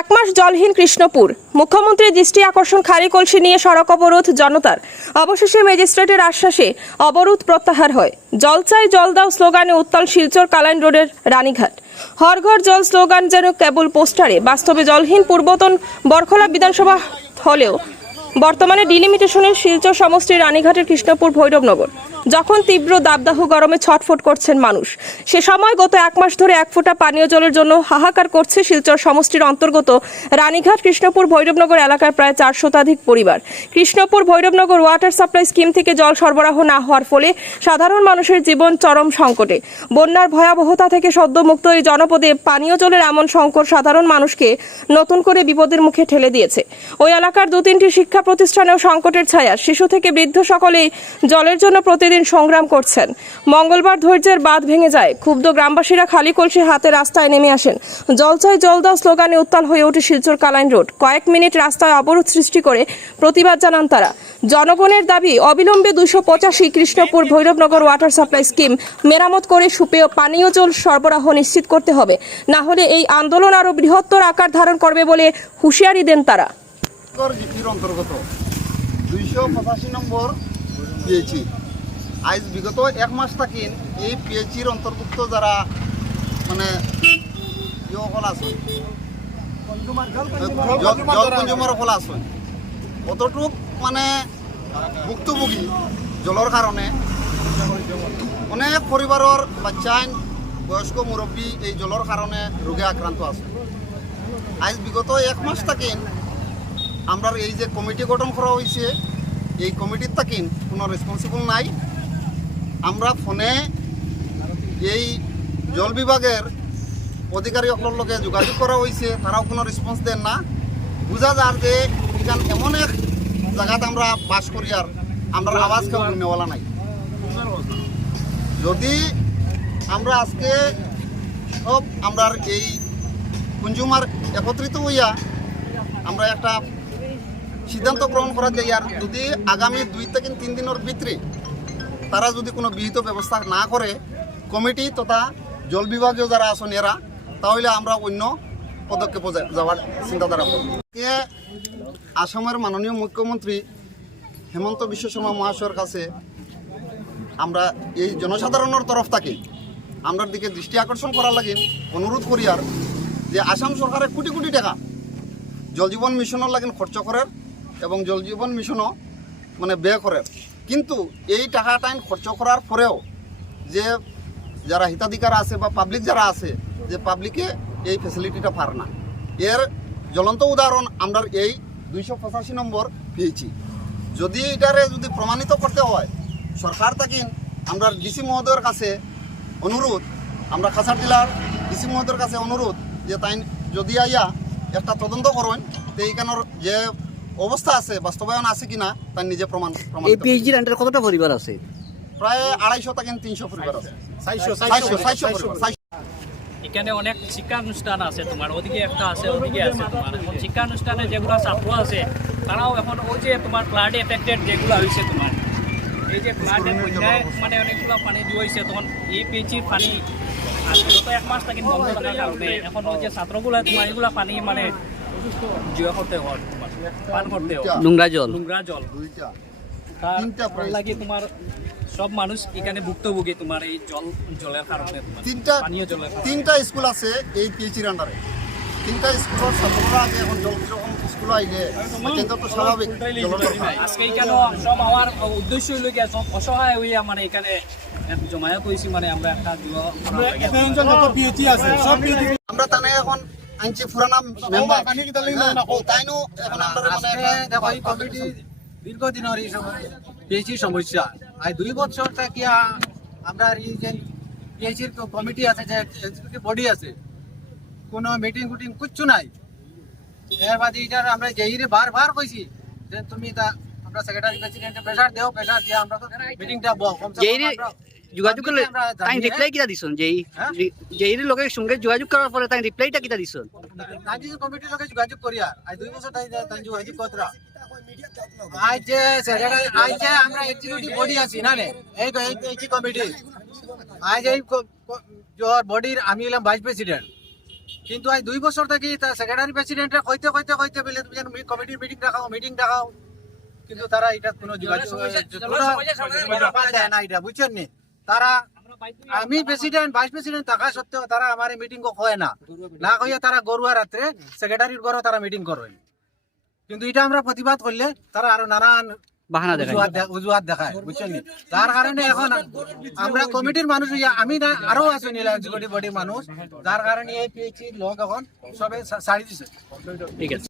এক মাস জলহীন কৃষ্ণপুর। মুখ্যমন্ত্রীর দৃষ্টি আকর্ষণ খালি কলসি নিয়ে সড়ক অবরোধ জনতার। অবশেষে ম্যাজিস্ট্রেটের আশ্বাসে অবরোধ প্রত্যাহার হয়। জল চাই জল দাও স্লোগানে উত্তাল শিলচর কালাইন রোডের রানীঘাট। হর ঘর জল স্লোগান যেন কেবল পোস্টারে, বাস্তবে জলহীন পূর্বতন বরখলা বিধানসভা হলেও বর্তমানে ডিলিমিটেশনের শিলচর সমষ্টির রানীঘাটের কৃষ্ণপুর ভৈরবনগর। যখন তীব্র দাবদাহ গরমে ছটফট করছেন মানুষ, সে সময় গত এক মাস ধরে এক ফোঁটা পানীয় জলের জন্য হাহাকার করছে শিলচর সমষ্টির অন্তর্গত রানীঘাট কৃষ্ণপুর ভৈরবনগর এলাকার প্রায় 400 শতাধিক পরিবার। Krishnapur Bhairabnagar water supply scheme থেকে জল সরবরাহ না হওয়ার ফলে সাধারণ মানুষের জীবন চরম সংকটে। বন্যার ভয়াবহতা থেকে সদ্যমুক্ত এই জনপদে পানীয় জলের এমন সংকট সাধারণ মানুষকে নতুন করে বিপদের মুখে ঠেলে দিয়েছে। ওই এলাকার 2-3টি শিক্ষা প্রতিষ্ঠানেও সংকটের ছায়া। শিশু থেকে বৃদ্ধ সকলেই জলের জন্য প্রতিদিন সংগ্রাম করছেন। মঙ্গলবার ধৈর্যের বাঁধ ভেঙে যায়। ক্ষুব্ধ গ্রামবাসীরা খালি কলসি হাতে রাস্তায় নেমে আসেন। জল চাই জল দাও স্লোগানে উত্তাল হয়ে ওঠে শিলচর কালাইন রোড। কয়েক মিনিট রাস্তায় অবরোধ সৃষ্টি করে প্রতিবাদ জানান তারা। জনগণের দাবি, অবিলম্বে 285 Krishnapur Bhairabnagar water supply scheme মেরামত করে সুপেয় পানীয় জল সরবরাহ নিশ্চিত করতে হবে, না হলে এই আন্দোলন আরো বৃহত্তর আকার ধারণ করবে বলে হুঁশিয়ারি দেন তারা। অন্তর্গত 285 নম্বর পিএইচি আজ বিগত এক মাস থাকি এই পিএইচির অন্তর্ভুক্ত যারা মানে ইয়কল আছে জল কনজিউমার সকল আছে অতটুক মানে ভুক্তভোগী জলের কারণে অনেক পরিবারের বাচ্চাইন বয়স্ক মুরব্বী এই জলের কারণে রোগে আক্রান্ত আছে। আজ বিগত এক মাস থাকি আমরা এই যে কমিটি গঠন করা হয়েছে এই কমিটির থাকি কোনো রেসপন্সিবল নাই। আমরা ফোনে এই জল বিভাগের অধিকারীসকলের লগে যোগাযোগ করা হয়েছে, তারাও কোনো রেসপন্স দেন না। বোঝা যায় যে এখান এমন এক জায়গাতে আমরা বাস করি আর আমরা আওয়াজ কেউ নেওয়ালা নাই। যদি আমরা আজকে সব আমরা এই কনজিউমার একত্রিত হইয়া আমরা একটা সিদ্ধান্ত গ্রহণ করা যায়, আর যদি আগামী 2 থেকে 3 দিনের ভিতরে তারা যদি কোনো বিহিত ব্যবস্থা না করে কমিটি তথা জল বিভাগীয় যারা আছেন এরা, তাহলে আমরা অন্য পদক্ষেপে যাওয়ার চিন্তাধারা করব। আসামের মাননীয় মুখ্যমন্ত্রী হেমন্ত বিশ্ব শর্মা মহাশয়ের কাছে আমরা এই জনসাধারণের তরফ থেকে আমরা দিকে দৃষ্টি আকর্ষণ করার লাগে অনুরোধ করি আর যে আসাম সরকারের কোটি কোটি টাকা জল জীবন মিশনের লাগে খরচ করার এবং জল জীবন মিশনও মানে ব্যয় করার, কিন্তু এই টাকাটাই খরচ করার পরেও যে যারা হিতাধিকার আছে বা পাবলিক যারা আছে যে পাবলিকে এই ফ্যাসিলিটিটা পার না। এর জ্বলন্ত উদাহরণ আমরা এই 285 নম্বর পেয়েছি। যদি এটারে যদি প্রমাণিত করতে হয় সরকার থাকি আমরা ডিসি মহোদয়ের কাছে অনুরোধ, আমরা খাসার জেলার ডিসি মহোদয়ের কাছে অনুরোধ যে তাই যদি আইয়া একটা তদন্ত করেন তো এইখানের যে অবস্থা আছে বাস্তবায়ন আছে কিনা তার নিজে প্রমাণ। এই পিএইচডির আন্ডারে কতটা পরিবার আছে? প্রায় 250 থেকে 300 পরিবার আছে। 400 এখানে অনেক শিক্ষানুষ্ঠান আছে, তোমার ওদিকে একটা আছে, ওদিকে আছে। তোমার এখন শিক্ষানুষ্ঠানে যেগুলো ছাত্র আছে তারাও এখন ওই যে তোমার ফ্লাড এফেক্টেড যেগুলো হয়েছে, তোমার এই যে ফ্লাডের বন্যায় মানে অনেকগুলো পানি হয়েছে, তখন এই পিএইচির পানি গত এক মাস থেকে বন্ধ থাকার কারণে এখন ওই যে ছাত্রগুলো তোমার এগুলো পানি মানে জয় করতে হয়, তোমার পান করতে হয় নোংরা জল তার লাগে তোমার সব মানুষ এখানে ভুক্তভোগী তোমার এই জলের কারণে। তিনটা স্কুল আছে এই পিএইচির আন্ডারে। 3টা স্কুলের ছাত্ররা আগে এখন জল যখন স্কুলে আইলে কিন্তু তো স্বাভাবিক আজকে এখানে সব আমার উদ্দেশ্য হইল গিয়ে সব অসহায় হইয়া মানে এখানে জমায়েত হয়েছি, মানে আমরা একটা আমরা তানে এখন আনছি পুরানা মেম্বার তাইনো এখন আমরা দেখো এই কমিটি দীর্ঘদিনের এই পিএইচির সমস্যা। আর 2 বছর থেকে আমরা এই যে পিএইচির কমিটি আছে, যে এক্সিকিউটিভ বডি আছে, কোনো মিটিং কুটিং কিচ্ছু নাই। এর বাদে এটার আমরা যেইরে বারবার কইছি যে তুমি তা আমরা সেক্রেটারি প্রেসিডেন্টে প্রেসার দেও, প্রেসার দিয়ে আমরা তো মিটিংটা যেইরে যোগাযোগ করলে তাই রিপ্লাই কিটা দিছন? যেইরে লোকের সঙ্গে যোগাযোগ করার পরে তাই রিপ্লাইটা কিটা দিছন? রাজ্য কমিটির লোকে যোগাযোগ করিয়া আজ 2 বছর তাই যোগাযোগ করতরা। আজ যে সেক্রেটারি আজ যে আমরা এক্সিকিউটিভ বডি আছি না রে এই কমিটি, আজ এই বডির আমি হলাম ভাইস প্রেসিডেন্ট। কিন্তু আজ 2 বছর থেকে সেক্রেটারি প্রেসিডেন্টে কইতে বলে কমিটির মিটিং দেখাও কিন্তু তারা এটা কোনো যোগাযোগ দেয় না এটা বুঝছেন নি তারা আমি প্রেসিডেন্ট ভাইস প্রেসিডেন্ট থাকা সত্ত্বেও তারা আমার মিটিং কয় না কইয়া তারা গরুয়া রাত্রে সেক্রেটারির ঘরে তারা মিটিং করে কিন্তু এটা আমরা প্রতিবাদ করলে তারা আরো নানান বাহানা দেখায় অজুহাত দেখায় বুঝছেন নি যার কারণে এখন আমরা কমিটির মানুষ আমি না আরো আছে নীলা এক্সিকিউটিভ বডির মানুষ যার কারণে এই পিএইচি লোক এখন সবে ছাড়ি দিছে ঠিক আছে